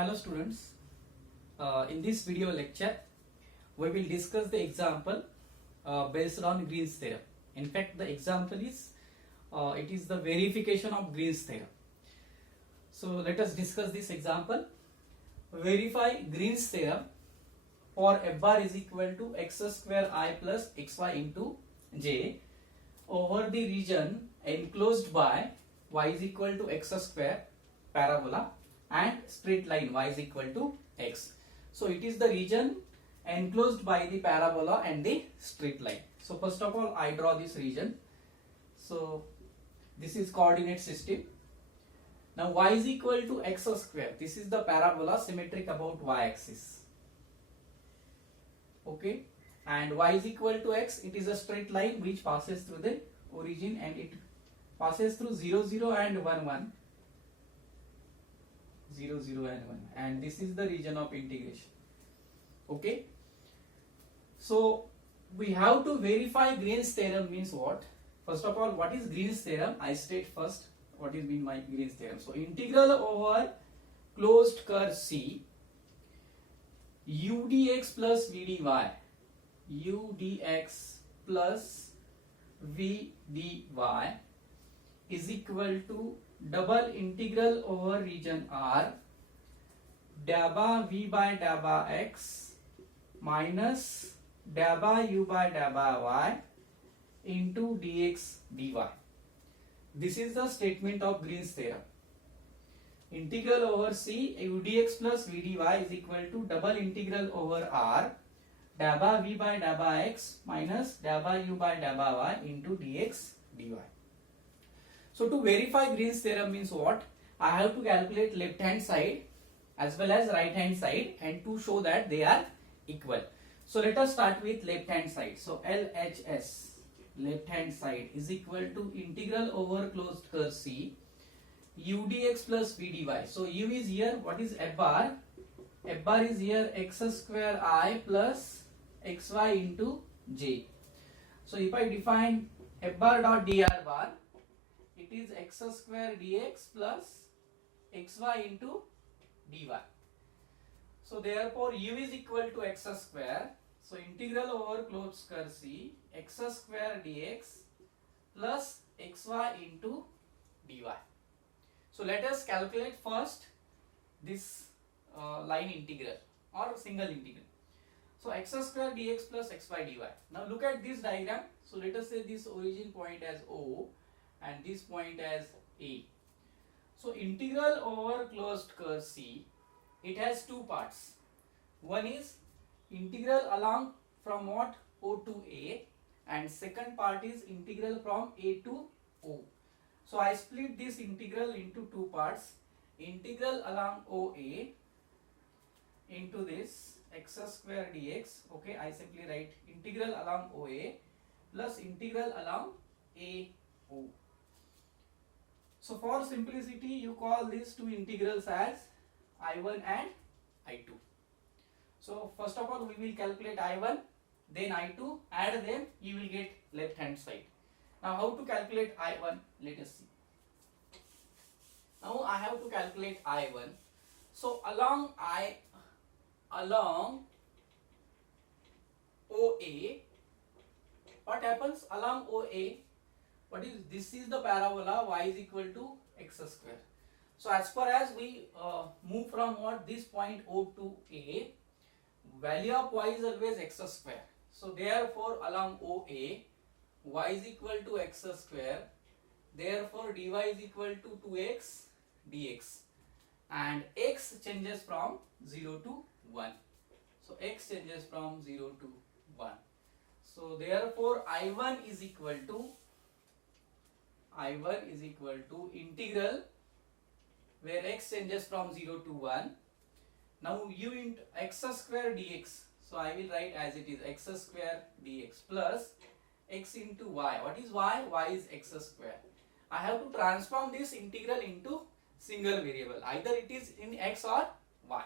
Hello students, in this video lecture we will discuss the example based on Green's theorem. In fact, the example is it is the verification of Green's theorem. So let us discuss this example. Verify Green's theorem for f bar is equal to x square I plus xy into j over the region enclosed by y is equal to x square parabola and straight line y is equal to x. So it is the region enclosed by the parabola and the straight line. So first of all I draw this region. So this is coordinate system. Now y is equal to x square. This is the parabola symmetric about y axis. Okay, and y is equal to x. It is a straight line which passes through the origin and it passes through 0 0 and 1 1. 0 0 and 1, and this is the region of integration. Okay, so we have to verify Green's theorem means what? First of all, what is Green's theorem? I state first what is mean by Green's theorem. So integral over closed curve C u dx plus v dy, u dx plus v dy is equal to double integral over region R dabba v by dabba x minus dabba u by dabba y into dx dy. This is the statement of Green's theorem. Integral over C u dx plus v dy is equal to double integral over R dabba v by dabba x minus dabba u by dabba y into dx dy. So to verify Green's theorem means what? I have to calculate left hand side as well as right hand side and to show that they are equal. So let us start with left hand side. So LHS, left hand side, is equal to integral over closed curve C u dx plus v dy. So u is here, what is f bar? F bar is here x square I plus xy into j. So if I define f bar dot dr bar, it is x square dx plus xy into dy. So therefore u is equal to x square. So integral over closed curve C x square dx plus xy into dy. So let us calculate first this line integral or single integral. So x square dx plus xy dy. Now look at this diagram. So let us say this origin point as O and this point as A. So integral over closed curve C, it has two parts. One is integral along from what? O to A, and second part is integral from A to O. So I split this integral into two parts. Integral along OA into this x square dx. Okay, I simply write integral along OA plus integral along AO. So for simplicity, you call these two integrals as I1 and I2. So first of all, we will calculate I1, then I2, add them, you will get left hand side. Now how to calculate I1? Let us see. Now I have to calculate I1. So along OA, what happens along OA? What is this? Is the parabola y is equal to x square. So as far as we move from what this point O to A, value of y is always x square. So therefore along OA, y is equal to x square. Therefore dy is equal to 2x dx, and x changes from 0 to 1. So x changes from 0 to 1. So therefore I1 is equal to integral where x changes from 0 to 1. Now u into x square dx. So I will write as it is x square dx plus x into y. What is y? Y is x square. I have to transform this integral into single variable. Either it is in x or y.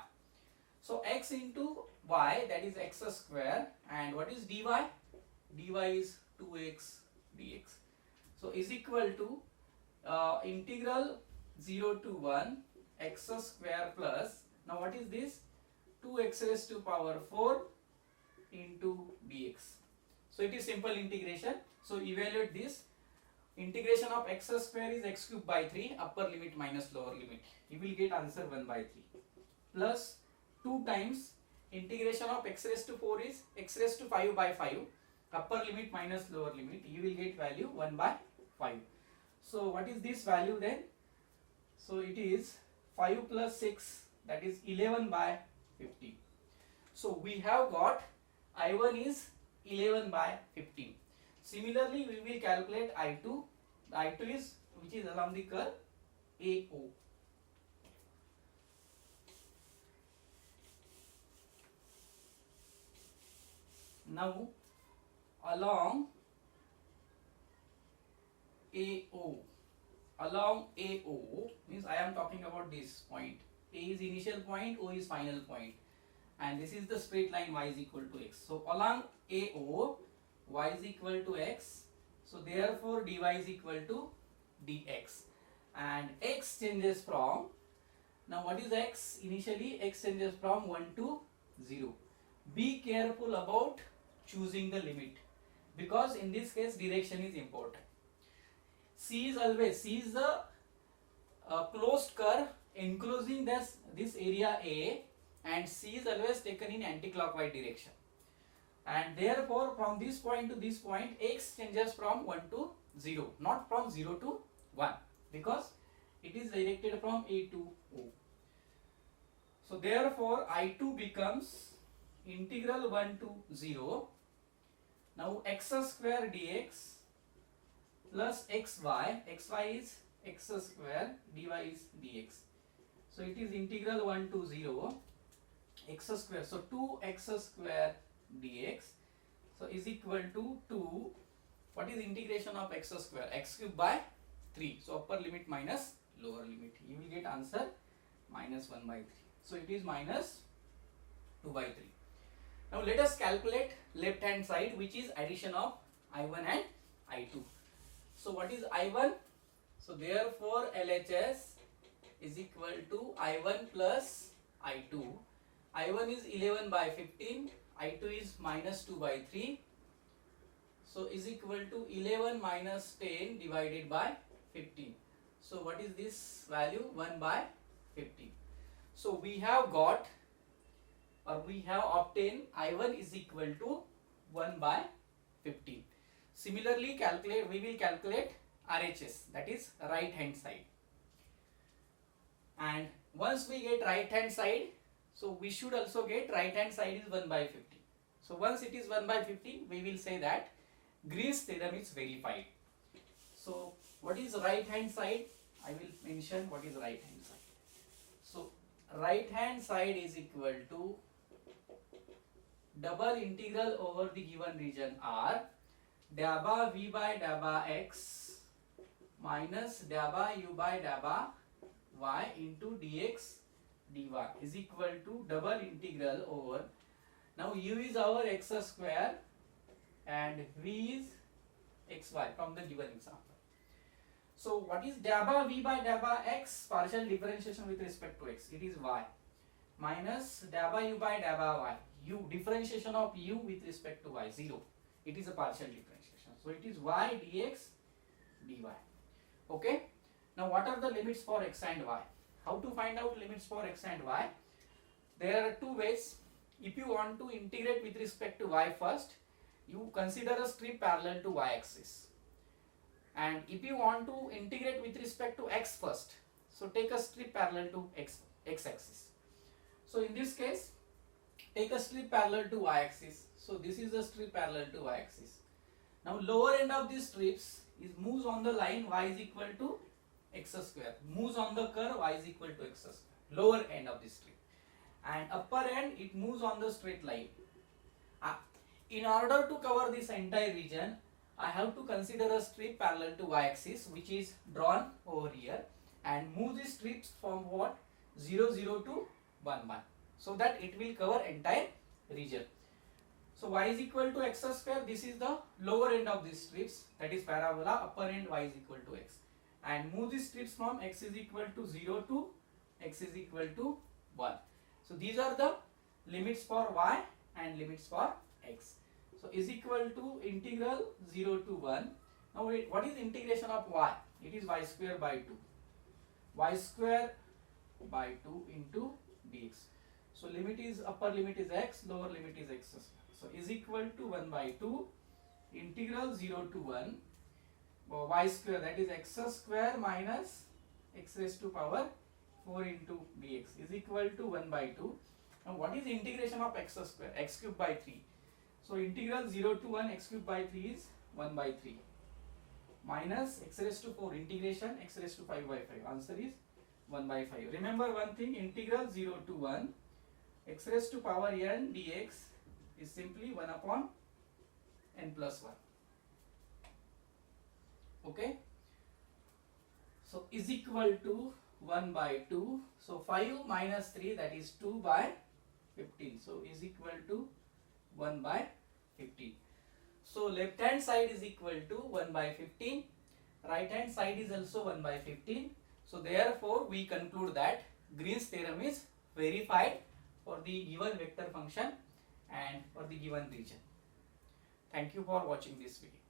So x into y, that is x square, and what is dy? Dy is 2x dx. So is equal to integral 0 to 1 x square plus Now what is this? 2x raised to power 4 into dx. So it is simple integration. So evaluate this. Integration of x square is x cube by 3, upper limit minus lower limit. You will get answer 1 by 3. Plus 2 times integration of x raised to 4 is x raised to 5 by 5, upper limit minus lower limit. You will get value 1 by 5. So what is this value then? So it is 5 plus 6, that is 11 by 15. So we have got I1 is 11 by 15. Similarly, we will calculate I2. The I2 is which is along the curve AO. Now along AO means I am talking about this point. A is initial point, O is final point, and this is the straight line y is equal to x. So along AO, y is equal to x. So therefore dy is equal to dx, and x changes from, now what is x? Initially x changes from 1 to 0. Be careful about choosing the limit, because in this case direction is important. C is the closed curve enclosing this area A, and C is always taken in anti-clockwise direction, and therefore from this point to this point x changes from 1 to 0, not from 0 to 1, because it is directed from A to O. So therefore I2 becomes integral 1 to 0. Now x square dx plus xy is x square, dy is dx. So it is integral 1 to 0 x square. So 2x square dx. So is equal to 2. What is integration of x square? X cube by 3. So upper limit minus lower limit. You will get answer minus 1 by 3. So it is minus 2 by 3. Now let us calculate left hand side, which is addition of I1 and I2. So what is I1? So therefore LHS is equal to I1 plus I2. I1 is 11 by 15, I2 is minus 2 by 3. So is equal to 11 minus 10 divided by 15. So what is this value? 1 by 15. So we have got, or we have obtained I1 is equal to 1 by 15. Similarly, we will calculate RHS, that is right hand side. And once we get right hand side, so we should also get right hand side is 1 by 15. So once it is 1 by 15, we will say that Green's theorem is verified. So what is right hand side? I will mention what is right hand side. So right hand side is equal to double integral over the given region R, dabba v by dabba x minus dabba u by dabba y into dx dy is equal to double integral over, now u is our x square and v is xy from the given example. So what is dabba v by dabba x? Partial differentiation with respect to x, it is y, minus dabba u by dabba y, u differentiation of u with respect to y, 0. It is a partial differentiation. So it is y dx dy. Okay. Now what are the limits for x and y? How to find out limits for x and y? There are two ways. If you want to integrate with respect to y first, you consider a strip parallel to y axis. And if you want to integrate with respect to x first, so take a strip parallel to x axis. So in this case, take a strip parallel to y axis. So this is a strip parallel to y axis. Now lower end of these strips is moves on the line y is equal to x square, moves on the curve y is equal to x square, lower end of the strip, and upper end it moves on the straight line. In order to cover this entire region, I have to consider a strip parallel to y axis which is drawn over here and move the strips from what? 0 0 to 1 1, so that it will cover entire region. So y is equal to x square, this is the lower end of these strips, that is parabola, upper end y is equal to x, and move these strips from x is equal to 0 to x is equal to 1. So these are the limits for y and limits for x. So is equal to integral 0 to 1. Now what is integration of y? It is y square by 2. Y square by 2 into dx. So limit is, upper limit is x, lower limit is x square. So is equal to 1 by 2 integral 0 to 1 y square, that is x square minus x raised to power 4 into dx is equal to 1 by 2. Now what is integration of x square? X cube by 3. So integral 0 to 1 x cube by 3 is 1 by 3 minus x raised to 4 integration x raised to 5 by 5. Answer is 1 by 5. Remember one thing, integral 0 to 1 x raised to power n dx is simply 1 upon n plus 1. Okay. So is equal to 1 by 2. So 5 minus 3, that is 2 by 15. So is equal to 1 by 15. So left hand side is equal to 1 by 15. Right hand side is also 1 by 15. So therefore we conclude that Green's theorem is verified for the given vector function and for the given region. Thank you for watching this video.